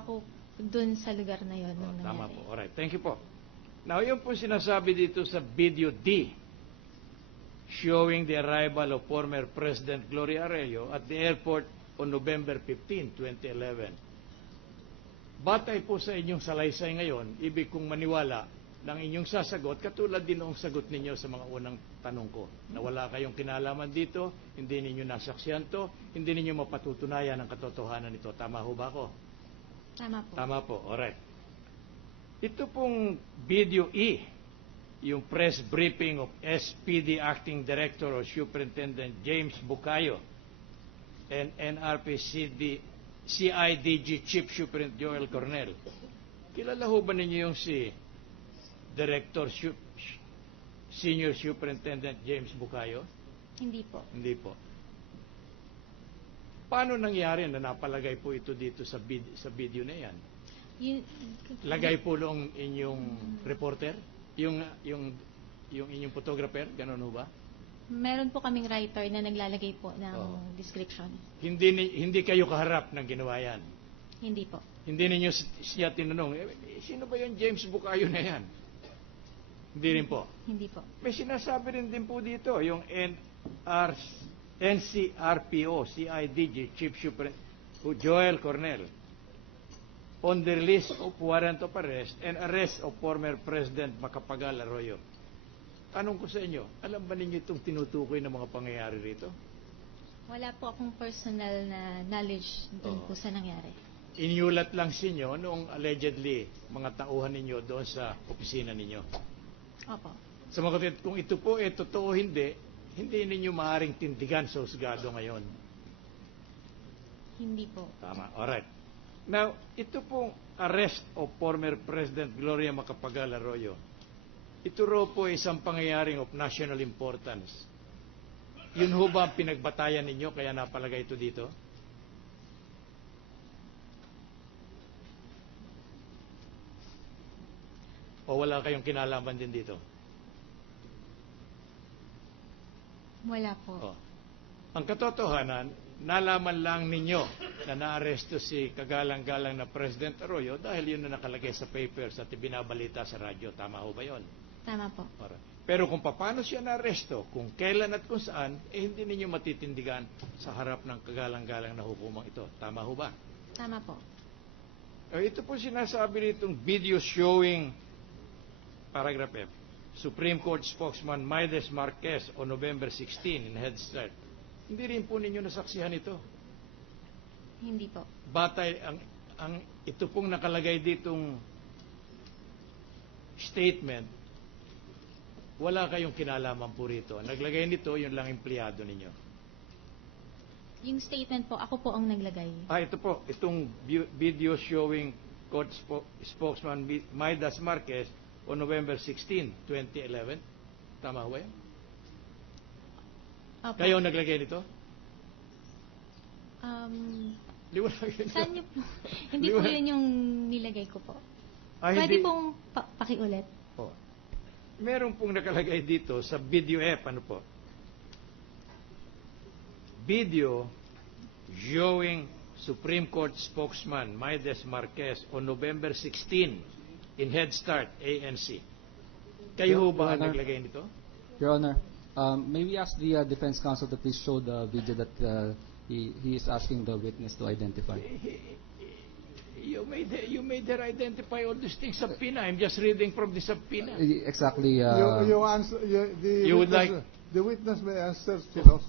ako dun sa lugar na yon nung Tama nangyari. po. Alright. Thank you po. Now, yun po sinasabi dito sa video D, showing the arrival of former President Gloria Arroyo at the airport on November 15, 2011. Batay po sa inyong salaysay ngayon, ibig kong maniwala ng inyong sasagot, katulad din noong sagot ninyo sa mga unang tanong ko, na wala kayong kinalaman dito, hindi ninyo nasaksihan to, hindi ninyo mapatutunayan ang katotohanan nito. Tama ho ba ako? Tama po. Tama po. Alright. Ito pong video E, yung press briefing of SPD Acting Director or Superintendent James Bucayo and NRP CIDG Chief Superintendent Joel Cornell. Kilala ho ba ninyo yung si Director Senior Superintendent James Bucayo? Hindi po. Hindi po. Paano nangyari na napalagay po ito dito sa video na yan? Lagay po lang inyong reporter? Yung inyong photographer? Ganun ho ba? Meron po kaming writer na naglalagay po ng description. Hindi kayo kaharap ng ginawa yan? Hindi po. Hindi ninyo siya tinanong, sino ba yung James Bucayo na yan? Hindi rin po. Hindi po. May sinasabi rin din po dito, yung NCRPO, CIDG, Chief Superintendent Joel Cornell, on the release of warrant of arrest and arrest of former President Macapagal Arroyo. Tanong ko sa inyo, alam ba ninyo itong tinutukoy ng mga pangyayari rito? Wala po akong personal na knowledge dun po sa nangyari. Inyulat lang sa inyo noong allegedly mga tauhan ninyo doon sa opisina ninyo. Opo. Sa mga kapatid, kung ito po totoo hindi ninyo maaaring tindigan sa husgado ngayon. Hindi po. Tama. Alright. Now, ito pong arrest of former President Gloria Macapagal Arroyo, ito raw po isang pangyayaring of national importance. Yun ho ba ang pinagbatayan ninyo kaya napalagay ito dito? O wala kayong kinalaman din dito? Wala po. Ang katotohanan, nalaman lang ninyo na naaresto si kagalang-galang na President Arroyo dahil yun na nakalagay sa papers at ibinabalita sa radyo. Tama ho ba yun? Tama po. Pero kung paano siya naaresto, kung kailan at kung saan, hindi ninyo matitindigan sa harap ng kagalang-galang na hukumang ito. Tama ho ba? Tama po. Ito po sinasabi nitong video showing, paragraph F, Supreme Court spokesman Maides Marquez on November 16 in Head Start. Hindi rin po ninyo nasaksihan ito? Hindi po. Batay, ito pong nakalagay ditong statement, wala kayong kinalaman po rito. Naglagay nito, yun lang empleyado ninyo. Yung statement po, ako po ang naglagay. Ito po, itong video showing court spokesman Maides Marquez on November 16, 2011. Tama ho ba yan? Opo. Kayo naglagay nito? Liwanag Saan niyo po? Hindi po yun yung nilagay ko po. Pwede pong pakiulit. Meron pong nakalagay dito sa video F, ano po? Video showing Supreme Court spokesman Maides Marquez on November 16 in Head Start, ANC. Kayo ho ba naglagay nito? Your Honor, may we ask the defense counsel to please show the video that he is asking the witness to identify? You made her identify all these things. Subpoena. I'm just reading from the subpoena. Exactly. You answer. You would like the witness may answer, Silos.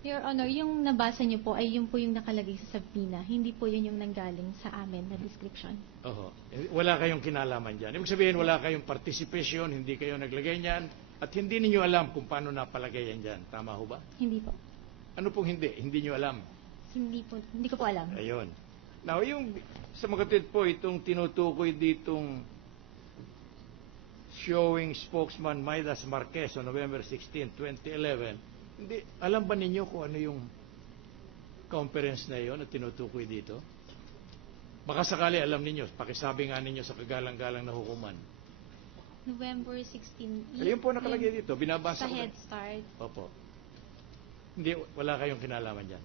Your Honor, yung nabasa niyo po ay yun po yung nakalagay sa subpoena. Hindi po yun yung nanggaling sa amin na description. Wala kayong kinalaman dyan. Ibig sabihin, wala kayong participation, hindi kayo naglagay niyan, at hindi niyo alam kung paano napalagay yan dyan. Tama ho ba? Hindi po. Ano pong hindi? Hindi niyo alam? Hindi ko po alam. Ayun. Now, yung sa mga kapatid po, itong tinutukoy ditong showing spokesman Maides Marquez on November 16, 2011, hindi, alam ba ninyo kung ano yung conference na yun na tinutukoy dito? Baka sakali alam ninyo, pakisabi nga ninyo sa kagalang-galang na hukuman. November 16. Ayun po nakalagay dito, binabasa sa ko. Head Start. Opo. Hindi, wala kayong kinalaman dyan.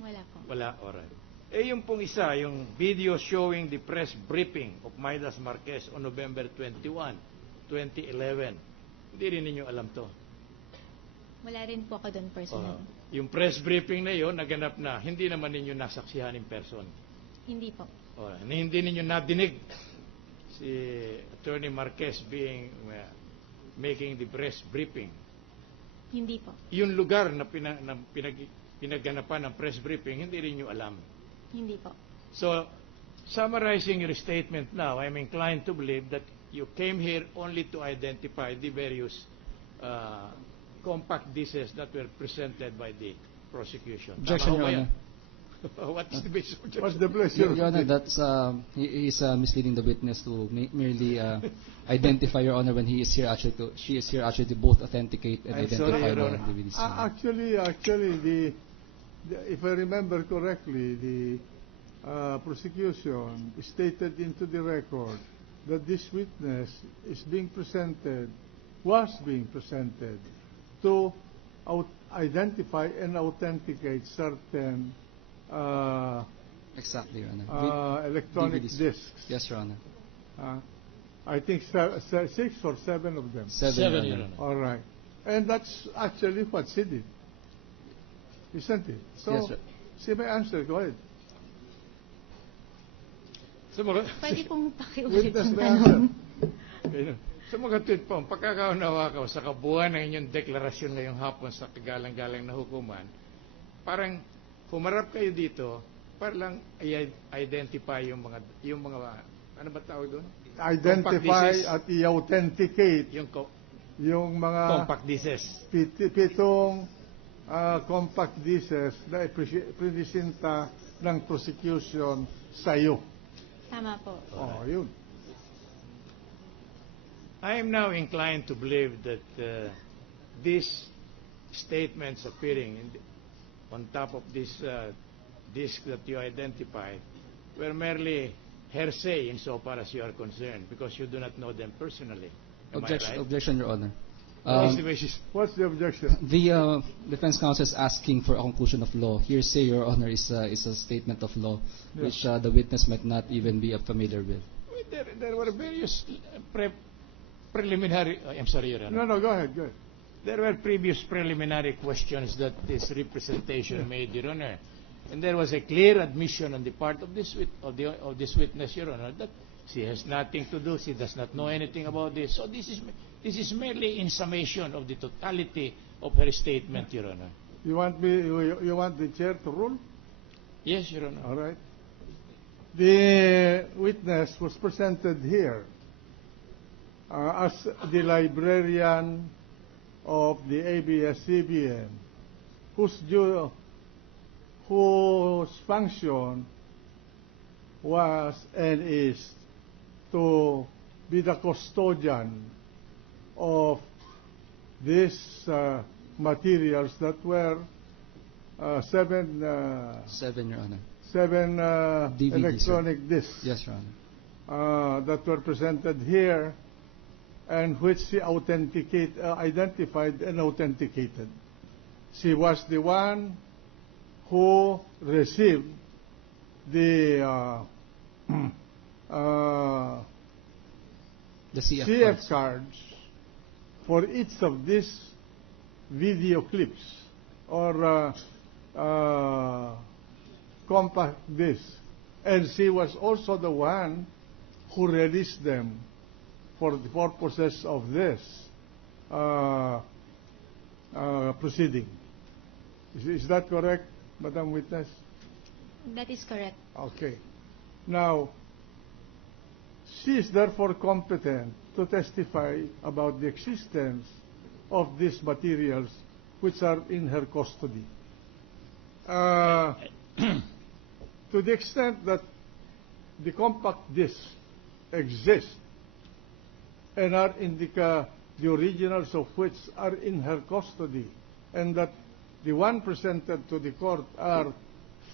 Wala po. Wala, alright. Yung pong isa, yung video showing the press briefing of Midas Marquez on November 21, 2011. Hindi rin ninyo alam to. Wala rin po ako doon personal. Yung press briefing na yon naganap na, hindi naman ninyo nasaksihan in person. Hindi po. Alright. Hindi ninyo nadinig si Attorney Marquez making the press briefing. Hindi po. Yung lugar na pinaganapan ng press briefing, hindi rin nyo alam. Hindi po. So, summarizing your statement now, I'm inclined to believe that you came here only to identify the various compact dishes that were presented by the prosecution. Objection, Your Honor. What's the basis of What's objection? the pleasure? Your Honor, that's he is misleading the witness to merely identify, Your Honor, when she is here actually to both authenticate and I'm identify sorry, Your the Honor. DVDs. Actually, if I remember correctly, the prosecution stated into the record that this witness was being presented to identify and authenticate certain Exactly, Your Honor. electronic DVDs. discs. Yes, Your Honor. I think 6 or 7 of them. Seven, Your Your Honor. Honor. All right. And that's actually what she did. Isn't it? So, Yes, sir. see my answer. Go ahead. Pwede pong pakiulit Witness yung may tanong. answer. Sa mga tweet po, pagkakaunawa ko sa kabuuan ng inyong deklarasyon ngayong hapon sa kagalang-galang na hukuman, parang humarap kayo dito para lang i-identify yung mga ano ba tawag doon? Identify dishes. at i-authenticate yung mga Compact dishes. pitong compact dishes na ipresenta ng prosecution sa iyo. Tama po. Oh, yun. I am now inclined to believe that these statements appearing on top of this disc that you identified were merely hearsay insofar as you are concerned because you do not know them personally. Am I right? Objection, Your Honor. What is the basis? What's the objection? The defense counsel is asking for a conclusion of law. Hearsay, Your Honor, is a statement of law Yeah. which the witness might not even be familiar with. There were various preliminary. I'm sorry, Your Honor. No, go ahead. There were previous preliminary questions that this representation made, Your Honor, and there was a clear admission on the part of this witness, Your Honor, that she has nothing to do. She does not know anything about this. So this is merely in summation of the totality of her statement, Your Honor. You want the chair to rule? Yes, Your Honor. All right. The witness was presented here as the librarian of the ABS-CBN, whose function was and is to be the custodian of these materials that were seven, Your Honor. DVDs, DVDs, electronic discs Yes, Your Honor. that were presented here and which she identified and authenticated. She was the one who received the The CF, CF cards for each of these video clips or compact discs. And she was also the one who released them for the purposes of this proceeding. Is that correct, Madam Witness? That is correct. Okay. Now, she is therefore competent to testify about the existence of these materials which are in her custody. To the extent that the compact discs exist and are the originals of which are in her custody, and that the one presented to the court are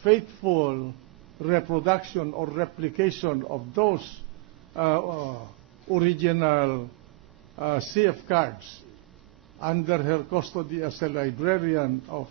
faithful reproduction or replication of those original CF cards under her custody as a librarian of